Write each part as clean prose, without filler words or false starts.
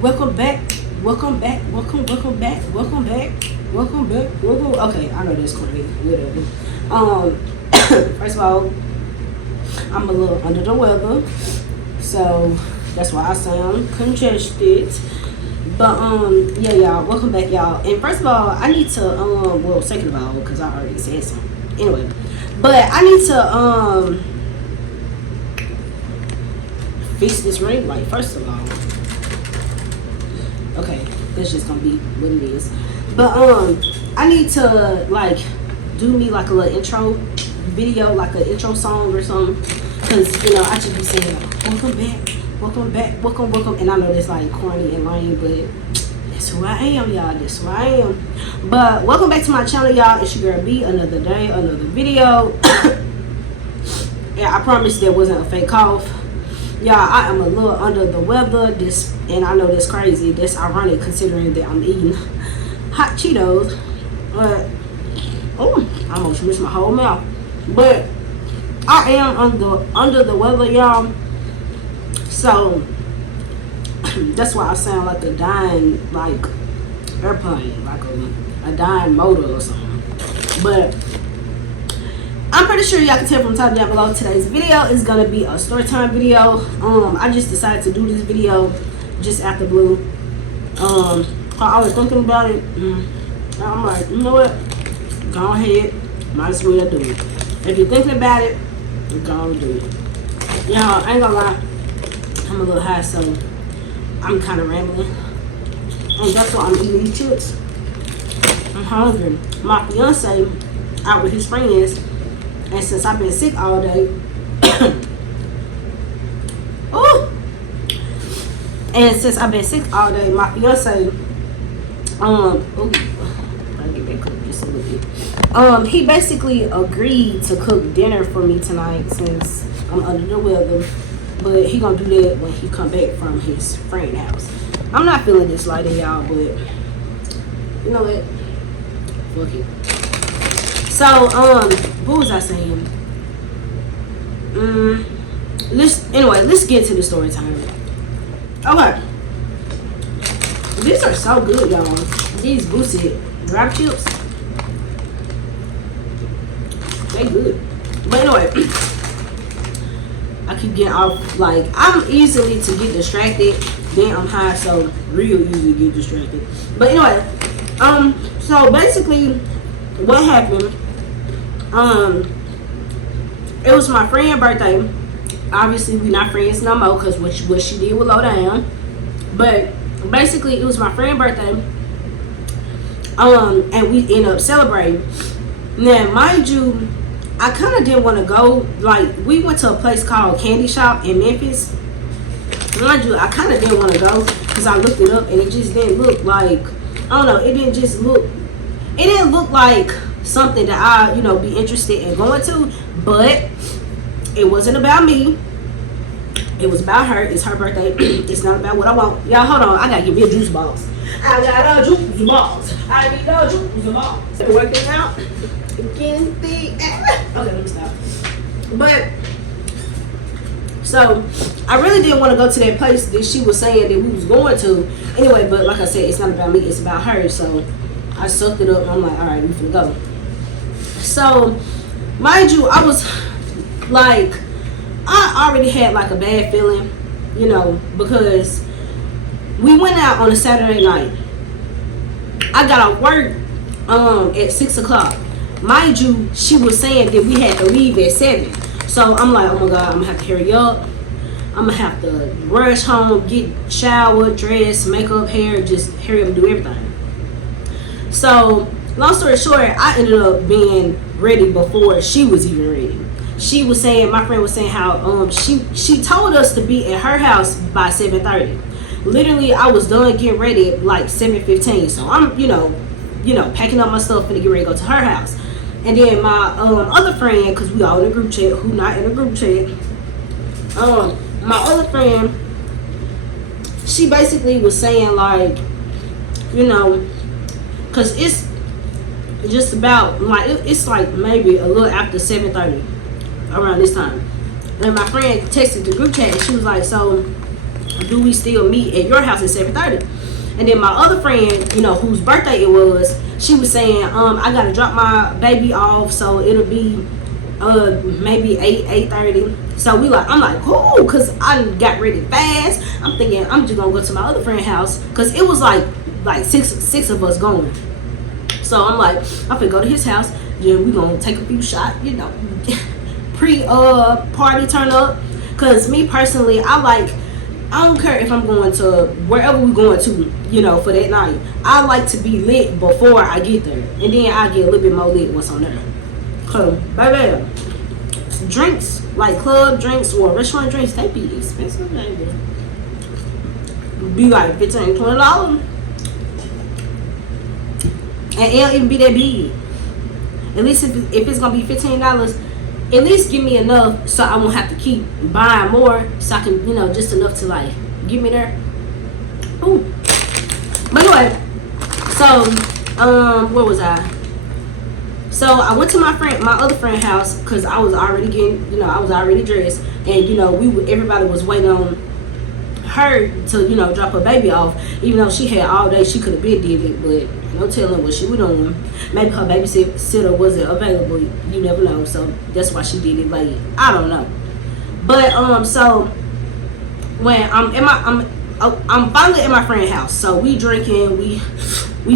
Welcome back. Welcome back. Welcome back. Welcome back. Welcome back. Welcome. Okay, I know this corny. Whatever. First of all, I'm a little under the weather, so that's why I sound congested. But yeah, y'all. Welcome back, y'all. And first of all, I need to well, second of all, because I already said something. Anyway, but I need to fix this ring light. First of all. Okay, that's just gonna be what it is. But I need to like do me like a little intro video, like an intro song or something. Cause I just be saying welcome back, welcome back, welcome, and I know that's like corny and lame, but that's who I am, y'all. That's who I am. But welcome back to my channel, y'all. It's your girl B. Another day, another video. Yeah, I promise there wasn't a fake cough. Y'all, I am a little under the weather. And I know that's crazy. That's ironic considering that I'm eating hot Cheetos. But I almost missed my whole mouth. But I am under the weather, y'all. So that's why I sound like a dying airplane, like a dying motor or something. But I'm pretty sure y'all can tell from the title down below. Today's video is gonna be a story time video. I just decided to do this video just after blue. I was thinking about it. I'm like, you know what? Go ahead. Might as well do it. If you're thinking about it, go do it. Y'all, I ain't gonna lie. I'm a little high, so I'm kind of rambling. And that's why I'm eating these chips. I'm hungry. My fiance out with his friends. And since I've been sick all day, my fiance, he basically agreed to cook dinner for me tonight since I'm under the weather. But he gonna do that when he come back from his friend's house. I'm not feeling this lighting, y'all, but you know what? Fuck it. So, what was I saying? Let's get to the story time. Okay. These are so good, y'all. These Boosie wrap chips. They good. But anyway, I keep getting off, I'm easily to get distracted. Then I'm high, so real easy to get distracted. But anyway, so basically what happened, it was my friend's birthday. Obviously we not friends no more because what she did was low down. But basically it was my friend's birthday, and we ended up celebrating. Now mind you, I kind of didn't want to go. We went to a place called Candy Shop in Memphis. Mind you, I kind of didn't want to go because I looked it up and it just didn't look like, I don't know, it didn't look like something that I, be interested in going to. But it wasn't about me. It was about her. It's her birthday. It's not about what I want. Y'all, hold on. I gotta give me a juice box. I got a juice box. I need a juice box. Working out. Getting the okay, let me stop. But so I really didn't want to go to that place that she was saying that we was going to. Anyway, but like I said, it's not about me. It's about her. So I sucked it up and I'm like, all right, we finna go. So mind you, I was I already had a bad feeling, because we went out on a Saturday night. I got off work at 6 o'clock. Mind you, she was saying that we had to leave at 7. So I'm like, oh my God, I'm gonna have to hurry up. I'm gonna have to rush home, get showered, dressed, makeup, hair, just hurry up and do everything. So long story short, I ended up being ready before she was even ready. She was saying, my friend was saying how she told us to be at her house by 7:30. Literally, I was done getting ready at 7:15. So I'm, packing up my stuff and get ready to go to her house. And then my other friend, because we all in a group chat, who not in a group chat, my other friend, she basically was saying because it's just about it's maybe a little after 7:30 around this time. And my friend texted the group chat and she was like, so do we still meet at your house at 7:30? And then my other friend, you know, whose birthday it was, she was saying, I gotta drop my baby off, so it'll be maybe 8:30. So I'm like, cool, cause I got ready fast. I'm thinking I'm just gonna go to my other friend's house, cause it was like six of us going. So I'm like, I'm finna go to his house. Then we gonna take a few shots, you know, party turn up. Cause me personally, I don't care if I'm going to wherever we're going to, you know, for that night. I like to be lit before I get there, and then I get a little bit more lit once I'm there. Cause baby, drinks like club drinks or restaurant drinks, they be expensive, baby. Be like $15-$20, and it don't even be that big. At least if it's gonna be $15, at least give me enough so I won't have to keep buying more, so I can, you know, just enough to like get me there. Ooh. But anyway, so where was I? So I went to my other friend's house, because I was already getting, you know, I was already dressed, and you know, everybody was waiting on her to, you know, drop her baby off. Even though she had all day, she could have been did it, but no telling what she was doing. Maybe her babysitter wasn't available. You never know. So that's why she did it late. I don't know. But so when I'm finally at my friend's house. So we drinking. We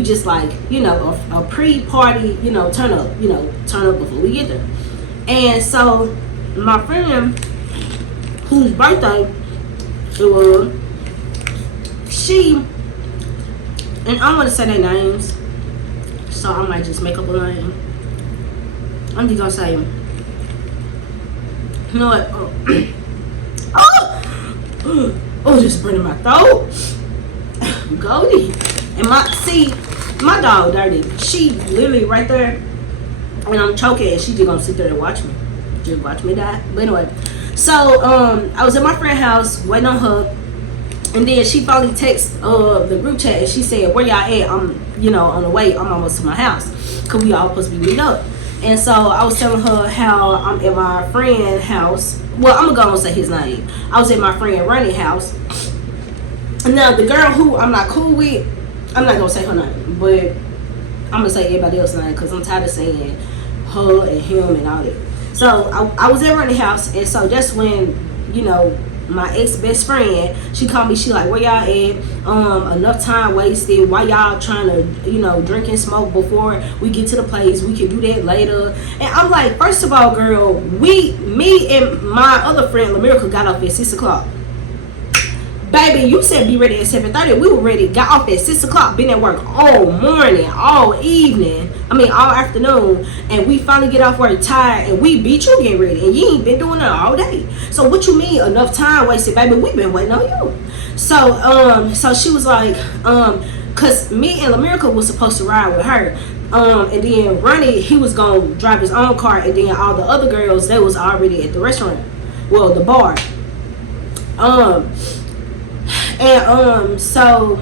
just like, you know, a pre-party, you know, turn up before we get there. And so my friend, whose birthday it was, she, and I don't want to say their names, so I might just make up a name. I'm just gonna say, you know what? Oh, just burning my throat. Goldie. And my dog dirty. She literally right there, and I'm choking, and she just gonna sit there and watch me. Just watch me die. But anyway, so I was at my friend's house waiting on her. And then she finally texted the group chat, and she said, where y'all at? I'm, you know, on the way. I'm almost to my house, because we all supposed to be meeting up. And so I was telling her how I'm at my friend's house. Well, I'm going to go and say his name. I was at my friend Ronnie's house. And now the girl who I'm not cool with, I'm not going to say her name, but I'm going to say everybody else's name, because I'm tired of saying her and him and all that. So I was at Ronnie's house, and so that's when, you know, my ex-best friend, she called me. She like, where y'all at? Enough time wasted. Why y'all trying to, you know, drink and smoke before we get to the place? We can do that later. And I'm like, first of all, girl, me and my other friend Lamirica got off at 6 o'clock. Baby, you said be ready at 7:30. We were ready, got off at 6 o'clock, been at work all morning, all evening, all afternoon, and we finally get off work tired, and we beat you getting ready, and you ain't been doing that all day. So what you mean enough time wasted, baby? We been waiting on you. So she was like, cause me and Lamirica was supposed to ride with her, and then Ronnie, he was gonna drive his own car, and then all the other girls, they was already at the restaurant, well, the bar. So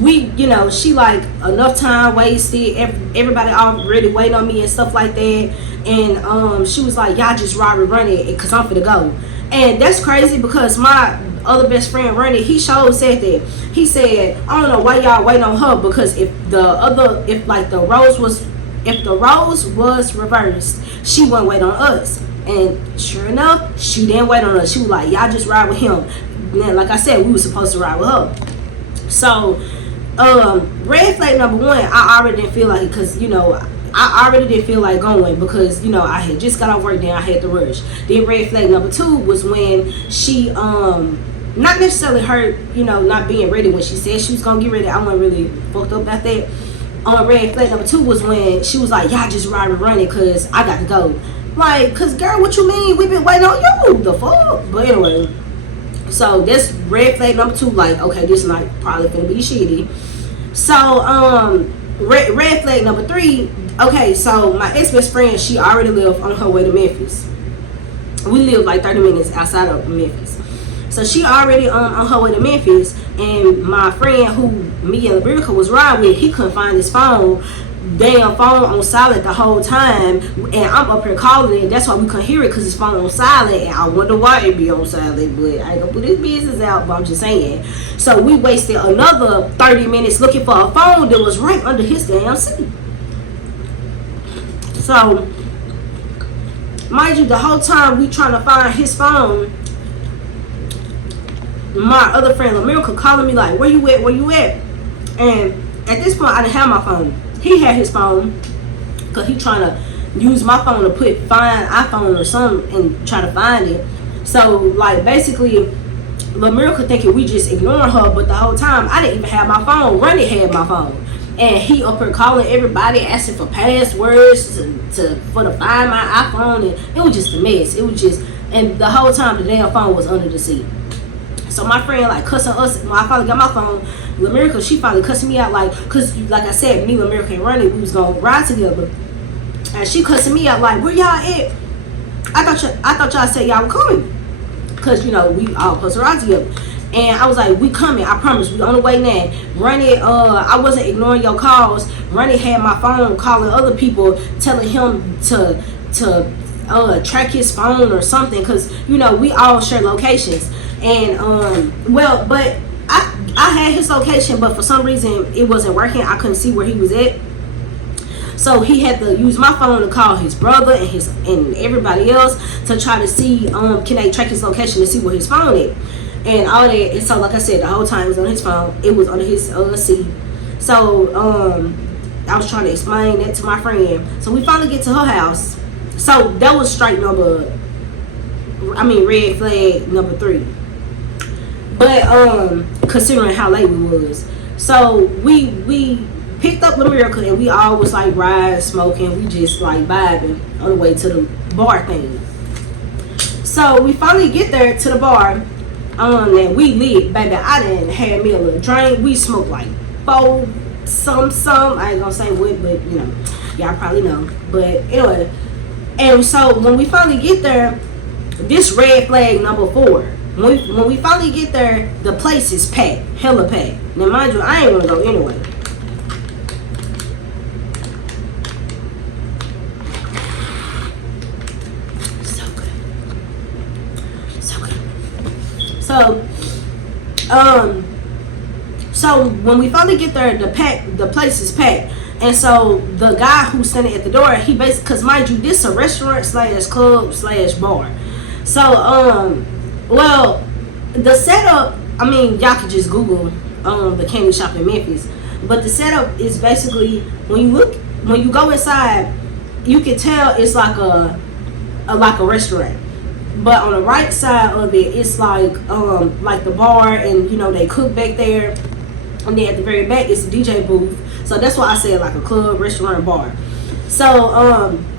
we, you know, she like, enough time wasted, everybody already waiting on me and stuff like that. And she was like, y'all just ride with Ronnie, because I'm finna go. And that's crazy, because my other best friend Ronnie, he said that. He said, I don't know why y'all waiting on her, because if the roles was reversed, she wouldn't wait on us. And sure enough, she didn't wait on us. She was like, y'all just ride with him. Now, like I said, we were supposed to ride with her. So, red flag number one, I already didn't feel like it, because, you know, I already didn't feel like going, because, you know, I had just got off work, then I had to rush. Then red flag number two was when she, not necessarily her, you know, not being ready when she said she was going to get ready. I wasn't really fucked up about that. Red flag number two was when she was like, y'all just ride and run it, because I got to go. Like, because, girl, what you mean? We've been waiting on you. The fuck? But anyway. So that's red flag number two. Like, okay, this night probably gonna be shitty. So red flag number three. Okay, so my ex-best friend, she already lived on her way to Memphis. We live like 30 minutes outside of Memphis. So she already on her way to Memphis, and my friend who me and Lamirica was riding with, he couldn't find his phone. damn phone on silent the whole time, and I'm up here calling it. That's why we couldn't hear it, because his phone on silent, and I wonder why it be on silent. But I ain't gonna put his business out, but I'm just saying. So we wasted another 30 minutes looking for a phone that was right under his damn seat. So mind you, the whole time we trying to find his phone, my other friend Lamirica calling me like, where you at, where you at? And at this point I didn't have my phone. He had his phone, because he trying to use my phone to find iPhone or something and try to find it. So like basically Lamirica thinking we just ignoring her, but the whole time I didn't even have my phone. Ronnie had my phone, and he up here calling everybody, asking for passwords for to find my iPhone, and it was just a mess. It was just, and the whole time the damn phone was under the seat. So my friend like cussing us. When I finally got my phone, Lamirica, she finally cussing me out, like, cause like I said, me, Lamirica, and Ronnie, we was gonna ride together, and she cussing me out like, where y'all at? I thought y'all said y'all were coming, cause you know we all supposed to ride together. And I was like, we coming, I promise, we on the way now. Ronnie, I wasn't ignoring your calls. Ronnie had my phone calling other people, telling him to track his phone or something, because you know we all share locations. And well, but I had his location, but for some reason it wasn't working. I couldn't see where he was at, so he had to use my phone to call his brother and everybody else to try to see can they track his location to see where his phone is and all that. And so like I said, the whole time it was on his phone, it was under his seat. So I was trying to explain that to my friend. So we finally get to her house. So that was red flag number 3. But considering how late we was, so we picked up Lamirica, and we all was like riding, smoking, we just like vibing on the way to the bar thing. So we finally get there to the bar, and we lit, baby. I done had me a little drink. We smoked like 4 some. I ain't gonna say what, but you know, y'all probably know. But anyway, and so when we finally get there, this red flag number 4. When we finally get there, the place is packed, hella packed. Now mind you, I ain't gonna go anyway. So good. So when we finally get there, the place is packed. And so the guy who's standing at the door, he basically, because mind you, this is a restaurant / club / bar. So well, the setup, I mean, y'all could just Google the candy shop in Memphis. But the setup is basically, when you go inside, you can tell it's like a restaurant. But on the right side of it, it's like the bar, and you know they cook back there. And then at the very back, it's a DJ booth. So that's why I said like a club, restaurant, bar. So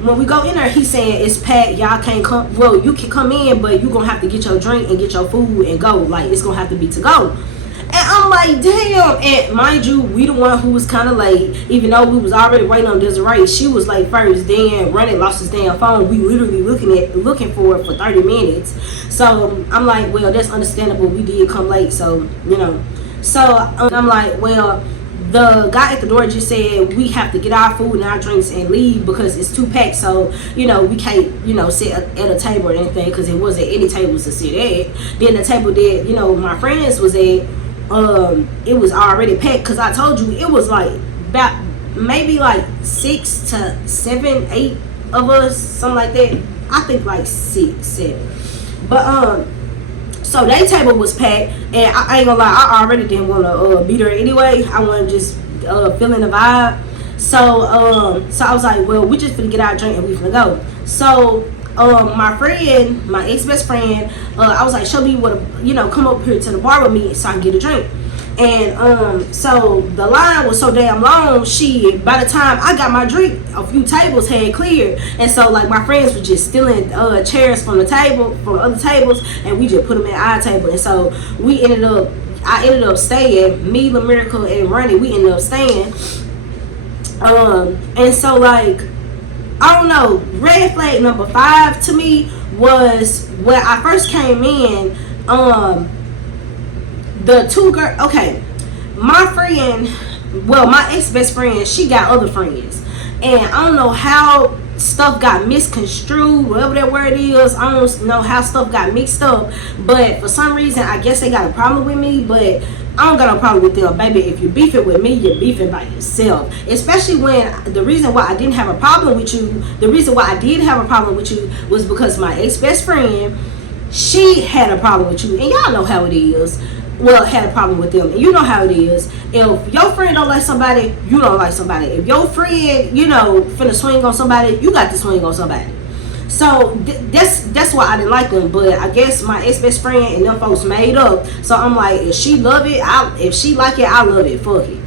when we go in there, he's saying it's packed, y'all can't come. Well, you can come in, but you're gonna have to get your drink and get your food and go. Like, it's gonna have to be to go. And I'm like, damn. And mind you, we the one who was kind of late, even though we was already waiting on Desiree. She was late first. Then Ronnie lost his damn phone. We literally looking for it for 30 minutes. So I'm like, well, that's understandable. We did come late, so you know. So I'm like, well, the guy at the door just said we have to get our food and our drinks and leave because it's too packed. So, you know, we can't, you know, sit at a table or anything, because it wasn't any tables to sit at. Then the table that, you know, my friends was at, it was already packed, because I told you it was like about maybe like 6 to 7, 8 of us, something like that. I think like 6, 7. But so that table was packed, and I ain't gonna lie, I already didn't want to be there anyway. I want to just feeling the vibe. So so I was like, well, we just finna get our drink and we finna go. So my friend, my ex-best friend, I was like, show me what, you know, come up here to the bar with me so I can get a drink. And so the line was so damn long, by the time I got my drink, a few tables had cleared. And so like my friends were just stealing chairs from other tables, and we just put them at our table. And so I ended up staying, me, Lamirica, and Ronnie, we ended up staying. And so like, I don't know, red flag number 5 to me was when I first came in, the 2 girls, okay, my friend well, my ex-best friend, she got other friends, and I don't know how stuff got misconstrued, whatever that word is. I don't know how stuff got mixed up, but for some reason I guess they got a problem with me. But I don't got no problem with them, baby. If you're beefing with me, you're beefing by yourself. Especially when the reason why I didn't have a problem with you, the reason why I did have a problem with you was because my ex-best friend, she had a problem with you, and y'all know how it is. Well, had a problem with them, and you know how it is. If your friend don't like somebody, you don't like somebody. If your friend, you know, finna swing on somebody, you got to swing on somebody. So that's why I didn't like them. But I guess my ex-best friend and them folks made up. So I'm like, if she love it, if she like it, I love it. Fuck it.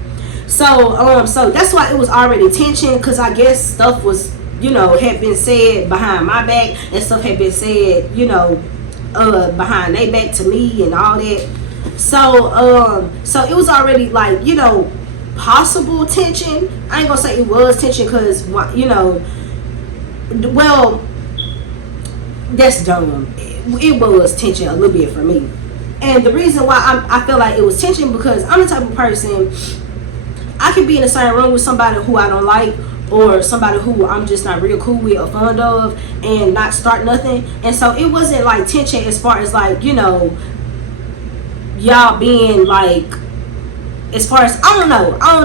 So that's why it was already tension, because I guess stuff was, you know, had been said behind my back, and stuff had been said, you know, behind their back to me and all that. So it was already like, you know, possible tension. I ain't gonna say it was tension, because, you know, well, that's dumb. It was tension a little bit for me. And the reason why I feel like it was tension, because I'm the type of person, I can be in the same room with somebody who I don't like, or somebody who I'm just not real cool with or fond of, and not start nothing. And so it wasn't like tension as far as like, you know, y'all being like, as far as I don't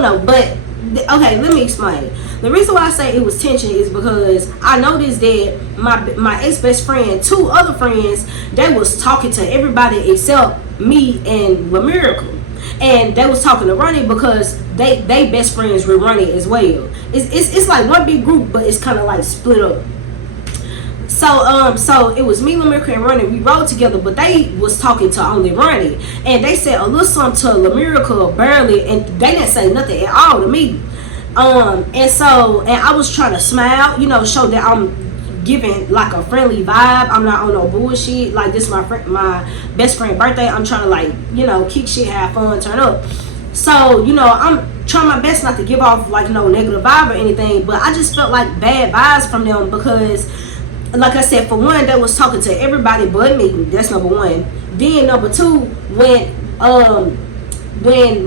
know, but okay, let me explain. The reason why I say it was tension is because I noticed that my ex-best friend, two other friends, they was talking to everybody except me and La Miracle, and they was talking to Ronnie because they best friends with Ronnie as well. It's like one big group, but it's kind of like split up. So it was me, Lamirica, and Ronnie. We rode together, but they was talking to only Ronnie, and they said a little something to Lamirica barely, and they didn't say nothing at all to me. And I was trying to smile, you know, show that I'm giving like a friendly vibe. I'm not on no bullshit. Like, this my best friend birthday. I'm trying to, like, you know, kick shit, have fun, turn up. So, you know, I'm trying my best not to give off like no negative vibe or anything, but I just felt like bad vibes from them because, like I said, for one, they was talking to everybody but me. That's number one. Then number two, when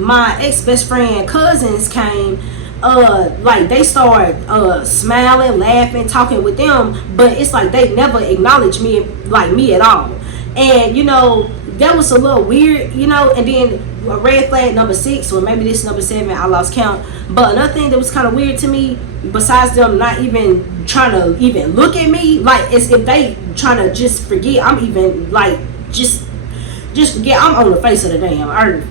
my ex-best friend cousins came, like they started smiling, laughing, talking with them, but it's like they never acknowledged me, like me at all. And, you know, that was a little weird, you know. And then a red flag number 6, or maybe this number 7, I lost count. But another thing that was kind of weird to me, besides them not even trying to even look at me, like, as if they trying to just forget I'm even, like, just forget I'm on the face of the damn earth.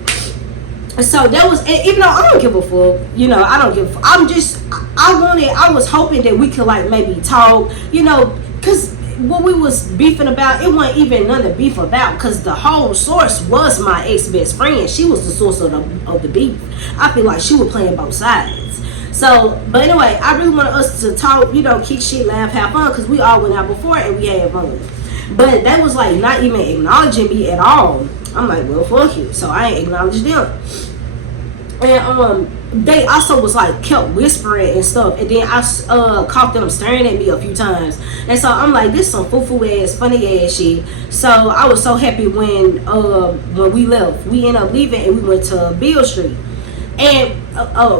So that was, even though I don't give a fuck, you know, I don't give a fuck. I was hoping that we could, like, maybe talk, you know, because what we was beefing about, it wasn't even none to beef about, because the whole source was my ex-best friend. She was the source of the beef. I feel like she was playing both sides. So, but anyway, I really wanted us to talk, you know, kick shit, laugh, have fun, because we all went out before and we had fun. But that was like not even acknowledging me at all. I'm like, well, fuck you. So I ain't acknowledged them. And they also was like kept whispering and stuff, and then I caught them staring at me a few times, and so I'm like, this some foo ass, funny ass shit. So I was so happy when we left. We ended up leaving and we went to Beale Street. And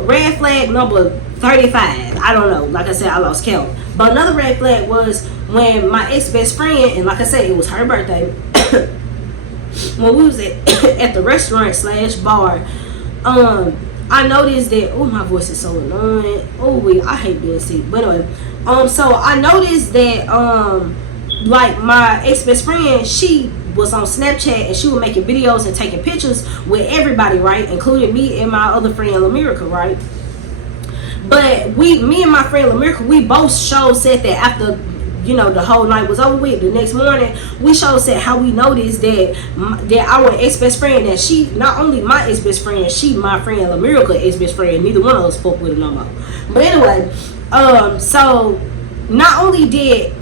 red flag number 35, I don't know, like I said, I lost count. But another red flag was when my ex-best friend, and like I said, it was her birthday, when we was at the restaurant / bar, I noticed that, oh, my voice is so annoying. Oh, I hate being sick. But anyway, so I noticed that, like, my ex-best friend, she was on Snapchat and she was making videos and taking pictures with everybody, right? Including me and my other friend, Lamirica, right? But me and my friend Lamirica, we both said that after, you know, the whole night was over with, the next morning, we said how we noticed that our ex-best friend, that she, not only my ex-best friend, she my friend Lamirica ex-best friend, neither one of us fuck with her no more. But anyway, so not only did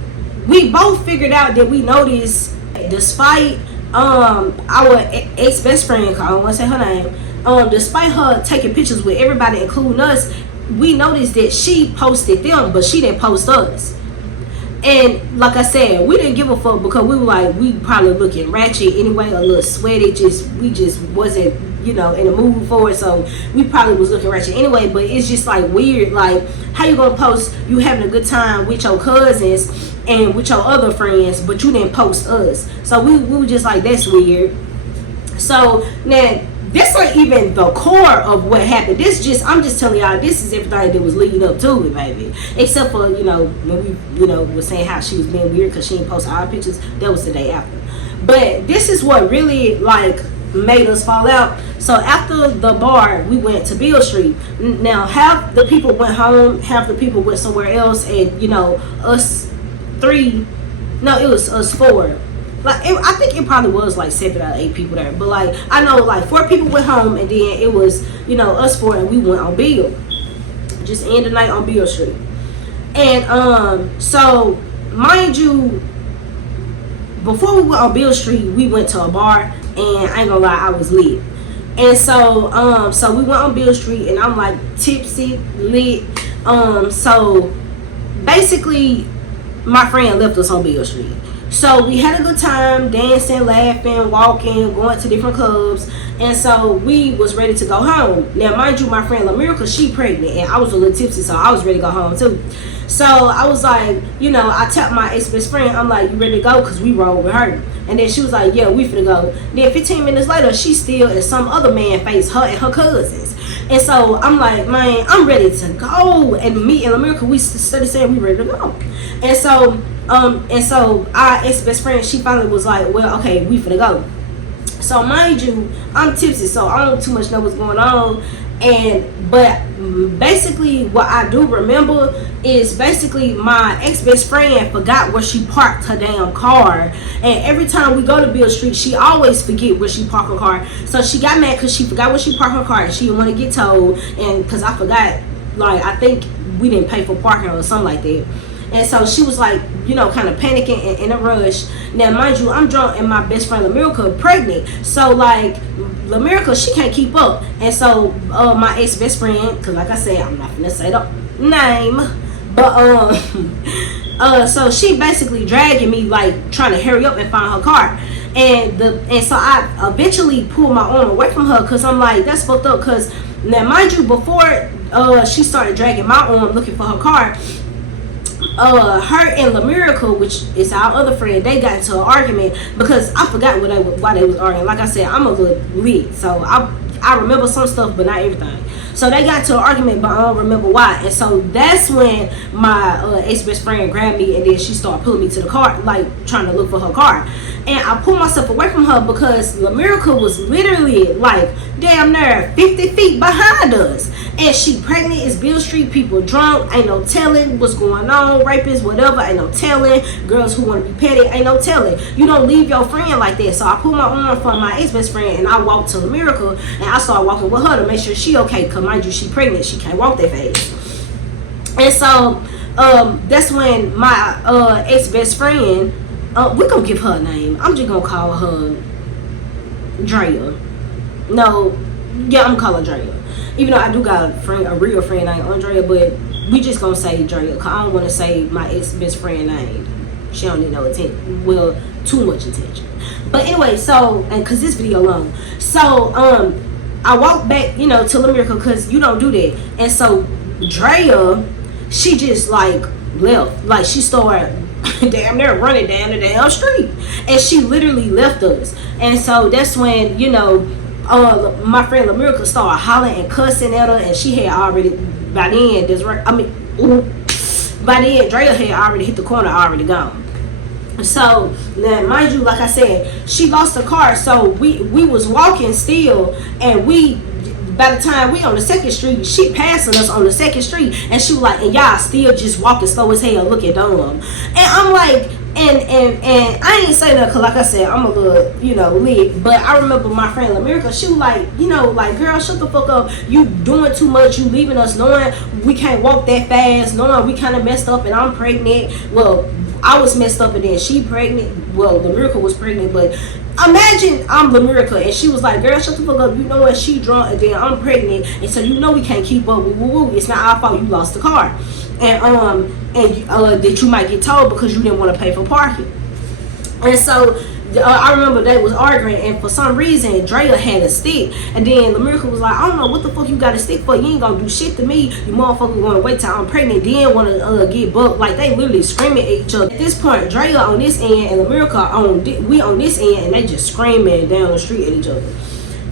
we both figured out that we noticed, despite our ex-best friend, I don't want to say her name, despite her taking pictures with everybody including us, we noticed that she posted them, but she didn't post us. And like I said, we didn't give a fuck because we were like, we probably looking ratchet anyway, a little sweaty, we just wasn't you know, in the mood for it. So we probably was looking ratchet anyway. But it's just like weird. Like, how you gonna post you having a good time with your cousins and with your other friends, but you didn't post us? So we were just like, that's weird. So now, this ain't even the core of what happened. I'm just telling y'all, this is everything that was leading up to it, baby. Except for, you know, when we, you know, was saying how she was being weird because she didn't post our pictures. That was the day after. But this is what really, like, made us fall out. So after the bar, we went to Beale Street. Now, half the people went home, half the people went somewhere else, and, you know, us three, no, it was us four. Like, I think it probably was like 7 or 8 people there, but like, I know like 4 people went home, and then it was, you know, us 4, and we went on Beale, just end the night on Beale Street. And so mind you, before we went on Beale Street, we went to a bar, and I ain't gonna lie, I was lit. And so so we went on Beale Street, and I'm like tipsy, lit. So basically, my friend left us on Beale Street. So we had a good time, dancing, laughing, walking, going to different clubs. And so we was ready to go home. Now, mind you, my friend LaMiracle, she pregnant, and I was a little tipsy, so I was ready to go home too. So I was like, you know, I tapped my ex-best friend. I'm like, you ready to go? Because we rolled with her. And then she was like, yeah, we finna go. Then 15 minutes later, she still at some other man face, her and her cousins. And so I'm like, man, I'm ready to go. And me and LaMiracle, we started saying we ready to go. And so our ex-best friend, she finally was like, well, okay, we finna go. So mind you, I'm tipsy, so I don't too much know what's going on. But basically what I do remember is basically my ex-best friend forgot where she parked her damn car. And every time we go to Beale Street, she always forget where she parked her car. So she got mad because she forgot where she parked her car, and she didn't want to get told. And because I forgot, like, I think we didn't pay for parking or something like that. And so she was like, you know, kind of panicking and in a rush. Now, mind you, I'm drunk, and my best friend LaMiracle pregnant. So, like, LaMiracle, she can't keep up. And so my ex-best friend, because like I said, I'm not going to say the name. But so she basically dragging me, like, trying to hurry up and find her car. And so I eventually pulled my arm away from her, because I'm like, that's fucked up. Because now, mind you, before she started dragging my arm looking for her car, her and LaMiracle, which is our other friend, they got into an argument because I forgot why they was arguing. Like I said, I'm a little lit, so I remember some stuff, but not everything. So they got into an argument, but I don't remember why. And so that's when my ex-best friend grabbed me, and then she started pulling me to the car, like trying to look for her car. And I pulled myself away from her because LaMiracle was literally like damn near 50 feet behind us. And she pregnant, it's Beale Street, people drunk, ain't no telling what's going on, rapists, whatever, ain't no telling, girls who want to be petty, ain't no telling. You don't leave your friend like that. So I pulled my arm from my ex-best friend, and I walked to LaMiracle, and I started walking with her to make sure she okay, because mind you, she pregnant, she can't walk that fast. And so that's when my ex-best friend, we're gonna give her a name, I'm just gonna call her Drea. No, yeah, I'm gonna call her Drea. Even though I do got a real friend named Andrea, but we just gonna say Drea, cause I don't want to say my ex-best friend name. She don't need no attention. Well, too much attention. But anyway, so, and cause this video long, so I walked back, you know, to LaMiracle, cause you don't do that. And so Drea, she just like left, like she started damn near running down the damn street, and she literally left us. And so that's when, you know, my friend LaMiracle started hollering and cussing at her, and she had already, by then, Drea had already hit the corner, already gone. So now, mind you, like I said, she lost her car, so we was walking still, and by the time we on the 2nd street, she passing us on the 2nd street, and she was like, and y'all still just walking slow as hell, looking dumb. And I'm like, and I ain't saying that because, like I said, I'm a little, you know, lit. But I remember my friend LaMiracle, she was like, you know, like, girl, shut the fuck up. You doing too much. You leaving us knowing we can't walk that fast, knowing we kind of messed up, and I'm pregnant. Well, I was messed up, and then she pregnant. Well, LaMiracle was pregnant, but imagine I'm LaMiracle, and she was like, girl, shut the fuck up. You know what? She drunk, and then I'm pregnant, and so you know we can't keep up. It's not our fault you lost the car. And that you might get told because you didn't want to pay for parking. And so I remember they was arguing, and for some reason Drea had a stick, and then Lamirica was like, I don't know what the fuck you got a stick for. You ain't gonna do shit to me. You motherfucker gonna wait till I'm pregnant, then wanna get bucked. Like, they literally screaming at each other. At this point, Drea on this end and Lamirica we on this end, and they just screaming down the street at each other.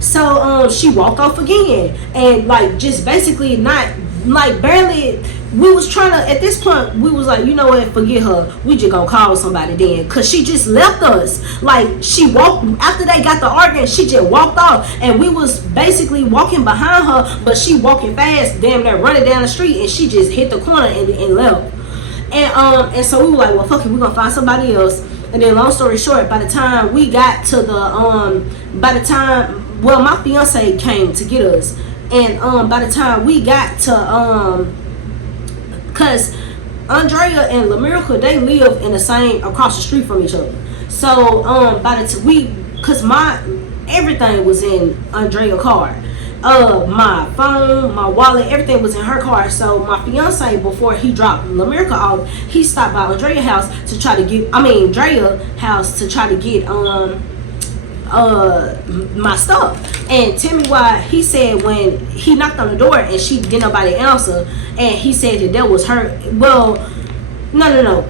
So she walked off again, and like just basically not like barely. We was trying to, at this point, we was like, you know what, forget her. We just gonna call somebody then. Cause she just left us. Like, she walked, after they got the argument, she just walked off. And we was basically walking behind her, but she walking fast, damn near running down the street, and she just hit the corner and left. And so we were like, well, fuck it, we gonna find somebody else. And then long story short, by the time we got to the, my fiance came to get us. And by the time we got to, cause Andrea and Lamirica, they live in the same, across the street from each other. So cause everything was in Andrea's car. My phone, my wallet, everything was in her car. So my fiance, before he dropped Lamirica off, he stopped by Andrea's house to try to get, Drea's house to try to get my stuff. And tell me why. He said when he knocked on the door and she didn't nobody answer, and he said that was her. Well, no.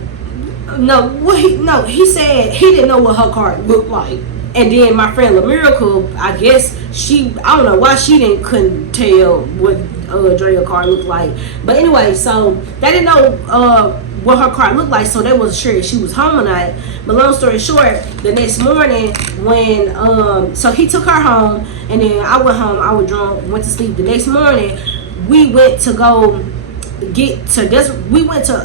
He said he didn't know what her car looked like. And then my friend Lamirica, I guess I don't know why she couldn't tell what Drea's car looked like. But anyway, so they didn't know what her car looked like, so they wasn't sure if she was home or not. But long story short, the next morning when so he took her home, and then I went home, I was drunk, went to sleep. The next morning we went to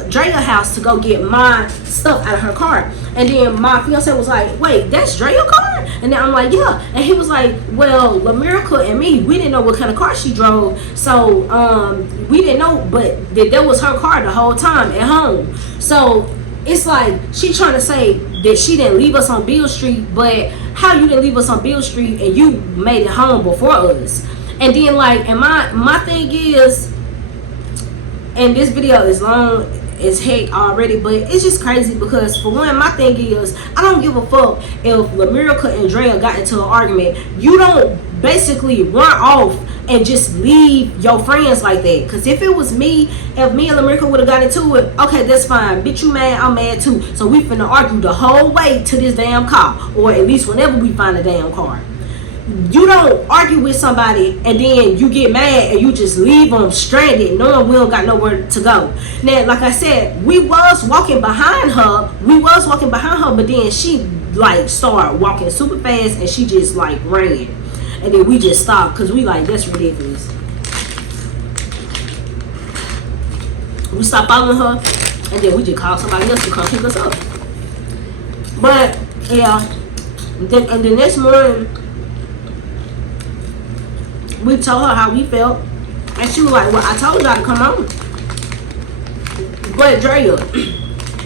Drea's house to go get my stuff out of her car. And then my fiance was like, wait, that's Drea's car? And then I'm like, yeah. And he was like, well, Lamirica and me, we didn't know what kind of car she drove, so we didn't know, but that was her car the whole time at home. So it's like she trying to say that she didn't leave us on Beale Street, but how you didn't leave us on Beale Street and you made it home before us? And then like, and my thing is, and this video is long as heck already, but it's just crazy because for one, my thing is, I don't give a fuck if Lamirica and Drea got into an argument. You don't basically run off and just leave your friends like that. Because if it was me, if me and Lamirica would have got into it, okay, that's fine. Bitch, you mad, I'm mad too. So we finna argue the whole way to this damn car, or at least whenever we find a damn car. You don't argue with somebody and then you get mad and you just leave them stranded knowing we don't got nowhere to go. Now, like I said, we was walking behind her, but then she like started walking super fast and she just like ran. And then we just stopped because we like, that's ridiculous. We stopped following her and then we just called somebody else to come pick us up. But yeah, and the next morning we told her how we felt, and she was like, well, I told y'all to come on. But Drea,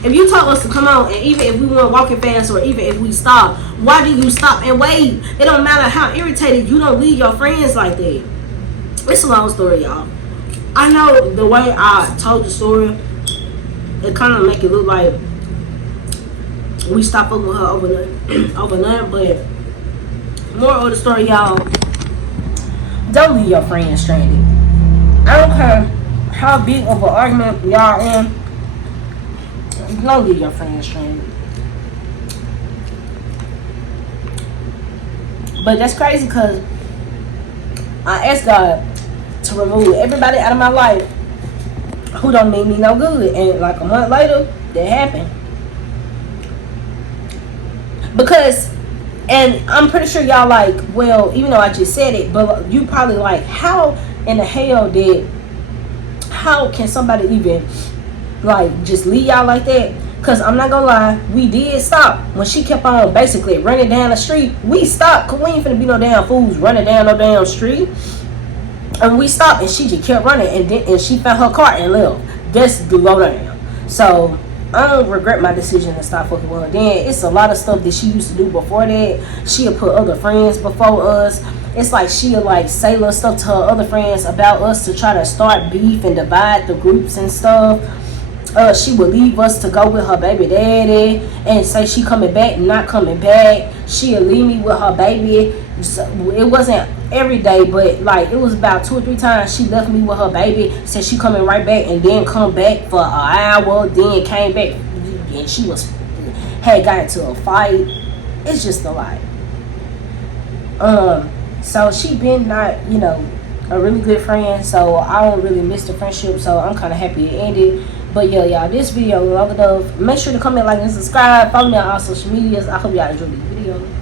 if you told us to come on, and even if we weren't walking fast, or even if we stopped, why do you stop and wait? It don't matter how irritated, you don't leave your friends like that. It's a long story, y'all. I know the way I told the story, it kind of make it look like we stopped fucking with her over nothing, but moral of the story, y'all, don't leave your friends stranded. I don't care how big of an argument y'all in, don't leave your friends stranded. But that's crazy because I asked God to remove everybody out of my life who don't mean me no good, and like a month later that happened. Because, and I'm pretty sure y'all like, well, even though I just said it, but you probably like, how in the hell how can somebody even like just leave y'all like that? Because I'm not gonna lie, we did stop. When she kept on basically running down the street, we stopped, because we ain't finna be no damn fools running down no damn street. And we stopped and she just kept running, and she found her car and left. That's the low down. So I don't regret my decision to stop fucking with her. Then it's a lot of stuff that she used to do before that. She'll put other friends before us. It's like she'll like say little stuff to her other friends about us to try to start beef and divide the groups and stuff. she would leave us to go with her baby daddy and say she coming back, not coming back. She'll leave me with her baby. So it wasn't every day, but like it was about 2 or 3 times she left me with her baby, said she coming right back, and then come back for an hour, then came back, and she had got into a fight. It's just a lot. So she been not, a really good friend, so I don't really miss the friendship, so I'm kind of happy it ended. But yeah, y'all, this video long enough. Make sure to comment, like, and subscribe. Follow me on all social medias. I hope y'all enjoyed this video.